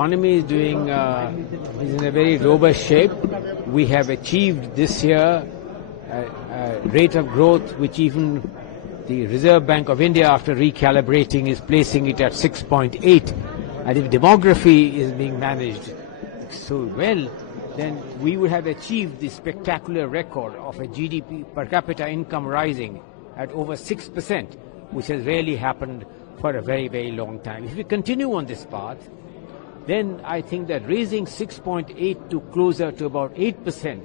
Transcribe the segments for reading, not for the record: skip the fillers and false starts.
economy is is in a very robust shape. We have achieved this year a rate of growth which even the Reserve Bank of India, after recalibrating, is placing it at 6.8. And if demography is being managed so well, then we would have achieved the spectacular record of a GDP per capita income rising at over 6%, which has rarely happened for a very, very long time. If we continue on this path, then I think that raising 6.8 to closer to about 8%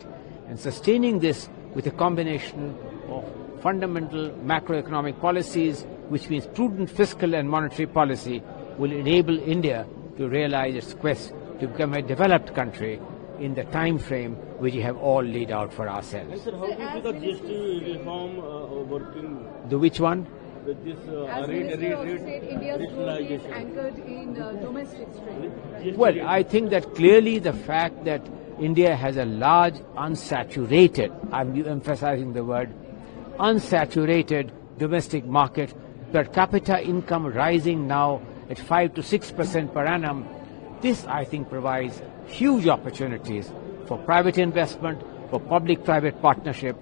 and sustaining this with a combination of fundamental macroeconomic policies, which means prudent fiscal and monetary policy, will enable India to realize its quest to become a developed country in the time frame which we have all laid out for ourselves. And sir, how do you see the GST reform working? The which one? With this As Minister also said, India's growth is anchored in domestic strength. Well, I think that clearly the fact that India has a large unsaturated, I'm emphasizing the word, unsaturated domestic market, per capita income rising now at 5 to 6% per annum, this I think provides huge opportunities for private investment, for public-private partnership,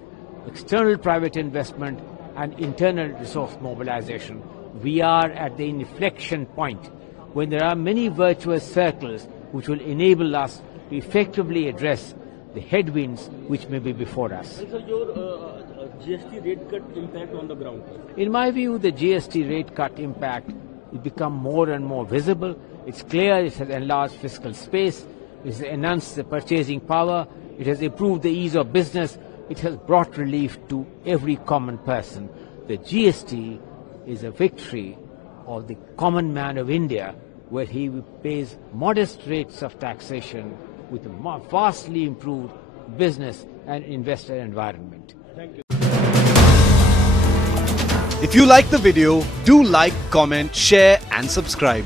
external private investment, and internal resource mobilization. We are at the inflection point when there are many virtuous circles which will enable us to effectively address the headwinds which may be before us. And sir, your GST rate cut impact on the ground? In my view, the GST rate cut impact will become more and more visible. It's clear it has enlarged fiscal space, it has enhanced the purchasing power, it has improved the ease of business, it has brought relief to every common person. The GST is a victory of the common man of India, where he pays modest rates of taxation with a vastly improved business and investor environment. Thank you. If you like the video, do like, comment, share and subscribe.